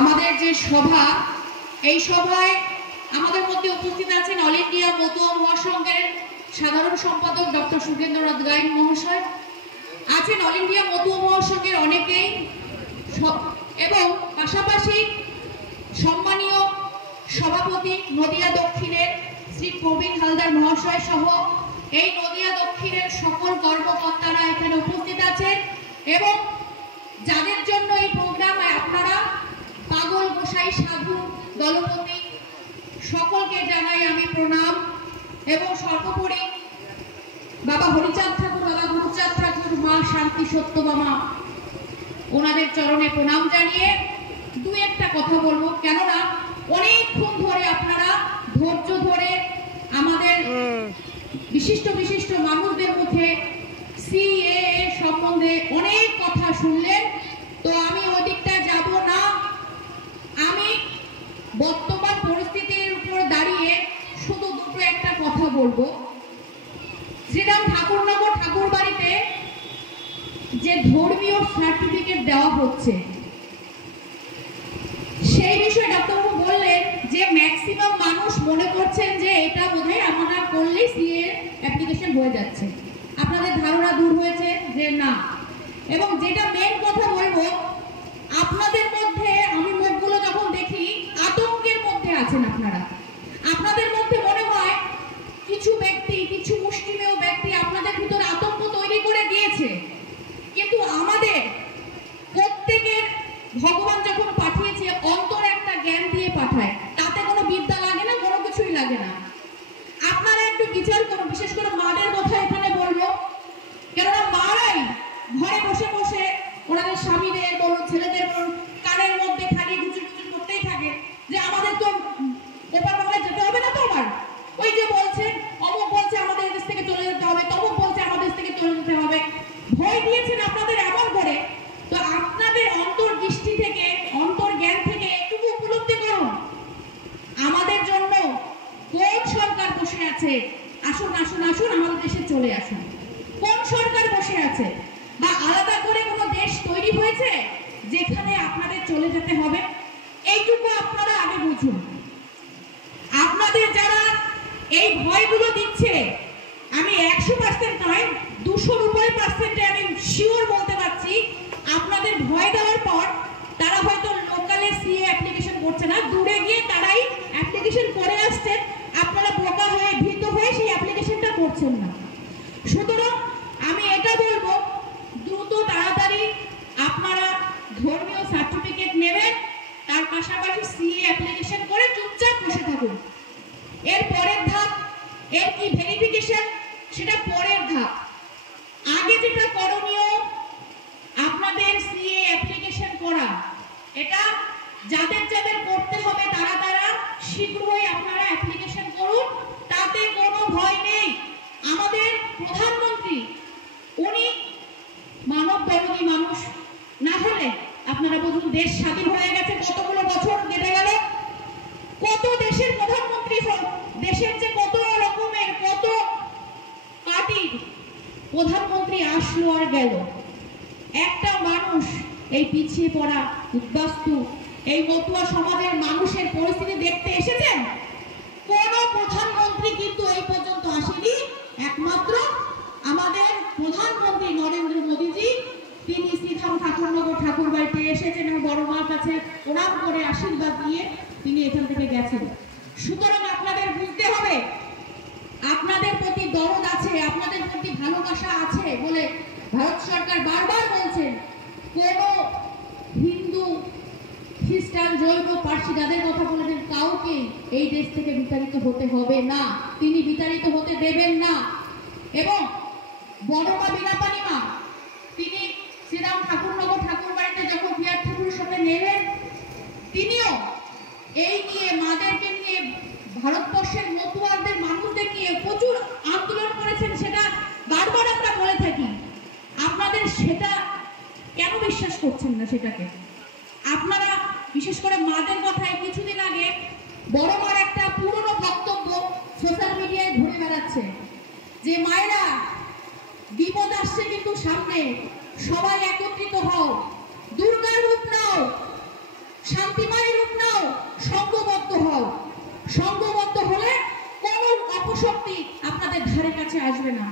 আমাদের যে সভা, এই সভায় আমাদের মধ্যে উপস্থিত আছেন অল ইন্ডিয়া মতুয়া মহাসংঘের সাধারণ সম্পাদক ডক্টর সুখেন্দ্রনাথ গাইন মহাশয়, আছেন অল ইন্ডিয়া মতুয়া মহাসংঘের অনেকেই, এবং পাশাপাশি সম্মানীয় সভাপতি নদিয়া দক্ষিণের শ্রী প্রবীণ হালদার মহাশয় সহ এই নদিয়া দক্ষিণের সকল কর্মকর্তারা এখানে উপস্থিত আছেন। এবং যাদের জন্য এই প্রোগ্রামে আপনারা পাগল গোসাই সাধু দলপতি সকলকে জানাই আমি প্রণাম। এবং সর্বোপরি বাবা হরিচাঁদ ঠাকুর, বাবা গুরুচাঁদ ঠাকুর, মা শান্তি সত্যবামা, ওনাদের চরণে প্রণাম জানিয়ে দু একটা কথা বলবো। কেননা অনেকক্ষণ ধরে আপনারা ধৈর্য ধরে আমাদের বিশিষ্ট বিশিষ্ট মানুষদের মুখে সিএএ সম্বন্ধে অনেক কথা শুনলেন, তো আমি ওই দিকটায় যাব না। আমি বর্তমান পরিস্থিতির উপর দাঁড়িয়ে শুধু দুটো একটা কথা বলবো। শ্রীরাম ঠাকুরনগর ঠাকুর বাড়িতে যে ধর্মীয় সার্টিফিকেট দেওয়া হচ্ছে, সেই বিষয়ে ডাক্তারবাবু বললেন যে ম্যাক্সিমাম মানুষ মনে করছেন যে এটা বোধহয় আমরা করলেই সিএ অ্যাপ্লিকেশন হয়ে যাচ্ছে। আপনাদের ধারণা দূর হয়েছে যে না। এবং যেটা মেন কথা বলবো, আপনাদের মধ্যে আমি মুখগুলো যখন দেখি আতঙ্কের মধ্যে আছেন আপনারা। আপনাদের মধ্যে মনে হয় কিছু ব্যক্তি, কিছু মুষ্টিমেয় ব্যক্তি আপনাদের ভিতরে আতঙ্ক তৈরি করে দিয়েছে। কিন্তু আমাদের প্রত্যেকের ভগবান যখন পাঠিয়েছে অন্তর একটা জ্ঞান দিয়ে পাঠায়, তাতে কোনো বিদ্যা লাগে না, কোনো কিছুই লাগে না। আপনারা একটু বিচার করুন, বিশেষ করে মাদের কথা এখানে বলবো, কেননা মারাই ঘরে বসে বসে ওনাদের স্বামীদের বলুন, ছেলেদের বলুন, কানের মধ্যে খালি গুচুর গুচুর করতেই থাকে যে আমাদের তো ওপার বাংলায় যেতে হবে না। তো আবার ওই যে বলছে অমুক বলছে আমাদের দেশ থেকে চলে যেতে হবে, তমুক বলছে আমাদের দেশ থেকে চলে যেতে হবে, ভয় দিয়েছেন আপনাদের এমন করে। তো আপনাদের অন্তর্দৃষ্টি থেকে, অন্তর জ্ঞান থেকে একটু উপলব্ধি করুন আমাদের জন্য কোন সরকার বসে আছে। আসুন আসুন আসুন, আমাদের দেশে চলে আসুন। কোন সরকার বসে আছে, বা আলাদা করে কোনো দেশ তৈরি হয়েছে যেখানে আপনাদের চলে যেতে হবে? এইটুকু আপনারা আগে বুঝুন। আপনাদের যারা এই ভয়গুলো দিচ্ছে, আমি 100% নয় 200-র উপরে পার্সেন্টে আমি শিওর বলতে পারছি, আপনাদের ভয় দেওয়ার পর তারা হয়তো লোকালে সিএ অ্যাপ্লিকেশন করছে না, দূরে গিয়ে তারাই অ্যাপ্লিকেশন করে আসছেন। আপনারা বোকা হয়ে, ভীত হয়ে সেই অ্যাপ্লিকেশনটা করছেন না। সুতরাং আমি এটা বলবো, দ্রুত তাড়াতাড়ি আপনারা ধর্মীয় সার্টিফিকেট নেবেন, তার পাশাপাশি সিএ অ্যাপ্লিকেশন করে চুপচাপ বসে থাকুন। এর পরের ধাপ, এর কি ভেরিফিকেশন, সেটা পরের ধাপ। আগে যেটা করণীয় আপনাদের সিএ অ্যাপ্লিকেশন করা, এটা যাদের যাদের করতে হবে তারা তারা শীঘ্রই আপনারা অ্যাপ্লিকেশন করুন, তাতে কোনো ভয় নেই। আমাদের প্রধানমন্ত্রী উনি মানবদরদী মানুষ, না হলে আপনারা বলুন দেশ স্বাধীন হয়ে গেছে কতগুলো বছর কেটে গেল, কত দেশের প্রধানমন্ত্রী, দেশের যে কত রকমের কত পার্টির প্রধানমন্ত্রী আসলো আর গেল। একটা মানুষ এই পিছিয়ে পড়া উদ্বাস্তু এই মতুয়া সমাজের মানুষের পরিস্থিতি দেখতে এসেছেন? কোন প্রধানমন্ত্রী কিন্তু এই পর্যন্ত আসেনি। একমাত্র আমাদের প্রধানমন্ত্রী নরেন্দ্র মোদীজি, তিনি শ্রীধাম ঠাকুরনগর ঠাকুর বাড়িতে এসেছেন এবং বড় মার কাছে প্রণাম করে আশীর্বাদ নিয়ে তিনি এখান থেকে গেছেন। সুতরাং আপনাদের বুঝতে হবে, আপনাদের প্রতি দরদ আছে, আপনাদের প্রতি ভালোবাসা আছে বলে ভারত সরকার বারবার বলছেন কোন হিন্দু, খ্রিস্টান, জৈন, পার্সি যাদের কথা বলেছেন কাউকে এই দেশ থেকে বিতাড়িত হতে হবে না, তিনি বিতাড়িত হতে দেবেন না। এবং বড় মা বীণাপাণি মা, তিনি শ্রীরাম ঠাকুরনগর ঠাকুর বাড়িতে যখন বিরাট ঠাকুরের সঙ্গে নেবেন, তিনিও এই নিয়ে মাদেরকে নিয়ে, ভারতবর্ষের মতুয়াদের মানুষদের নিয়ে প্রচুর আন্দোলন করেছেন। সেটা বারবার আমরা বলে থাকি, আপনাদের সেটা কেন বিশ্বাস করছেন না? সেটাকে আপনারা, বিশেষ করে মাদের কথায় কিছুদিন আগে বড় মার একটা পুরনো বক্তব্য সোশ্যাল মিডিয়ায় ঘুরে বেড়াচ্ছে যে মায়েরা বিপদ আসছে কিন্তু সামনে, সবাই একত্রিত হও, দুর্গার রূপ নাও, শান্তিময় রূপ নাও, সংঘবদ্ধ হও। সংঘবদ্ধ হলে কোন অপশক্তি আপনাদের ধারে কাছে আসবে না।